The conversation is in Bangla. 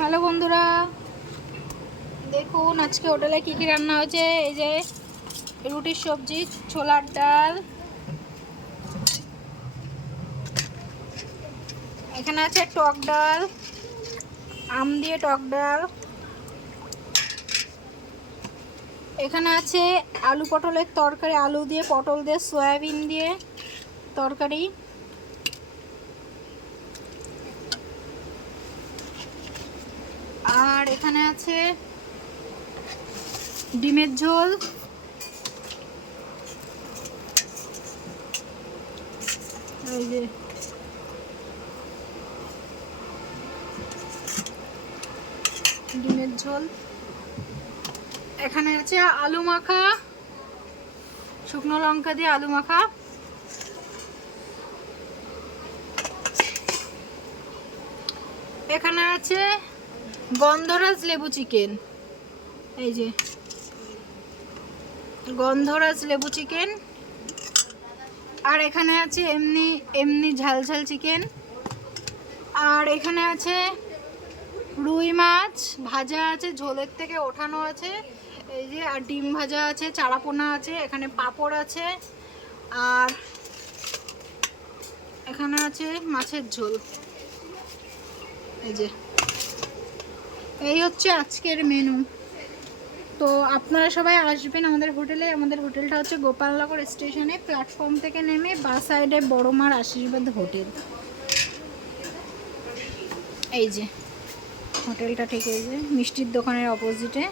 হ্যালো বন্ধুরা। দেখুন, আজকে হোটেলে কী কী রান্না হয়েছে? এই যে রুটির সবজি, ছোলার ডাল। এখানে আছে টক ডাল, আম দিয়ে টক ডাল। এখানে আছে আলু পটলের তরকারি, আলু দিয়ে পটল দিয়ে, সয়াবিন দিয়ে তরকারি। আর এখানে আছে ডিমের ঝোল। ডিমের ঝোল। এখানে আছে আলু মাখা। শুকনো লঙ্কা দিয়ে আলু মাখা। এখানে আছে গন্ধরাজ লেবু চিকেন। এই যে। গন্ধরাজ লেবু চিকেন। আর এখানে আছে এমনি এমনি ঝাল ঝাল চিকেন। আর এখানে আছে রুই মাছ, ভাজা আছে, ঝোলের থেকে ওঠানো আছে। এই যে, আর ডিম ভাজা আছে, চারাপোনা আছে, এখানে পাঁপড় আছে। আর এখানে আছে মাছের ঝোল। এই যে। এই হচ্ছে আজকের মেনু তো আপনারা সবাই আসবেন আমাদের হোটেলে। আমাদের হোটেলটা হচ্ছে গোপালনগর স্টেশনে। প্ল্যাটফর্ম থেকে নেমে বা সাইডে বড়মার আশীর্বাদ হোটেল। এই যে, হোটেলটা ঠিক এই যে, মিষ্টির দোকানের অপোজিটে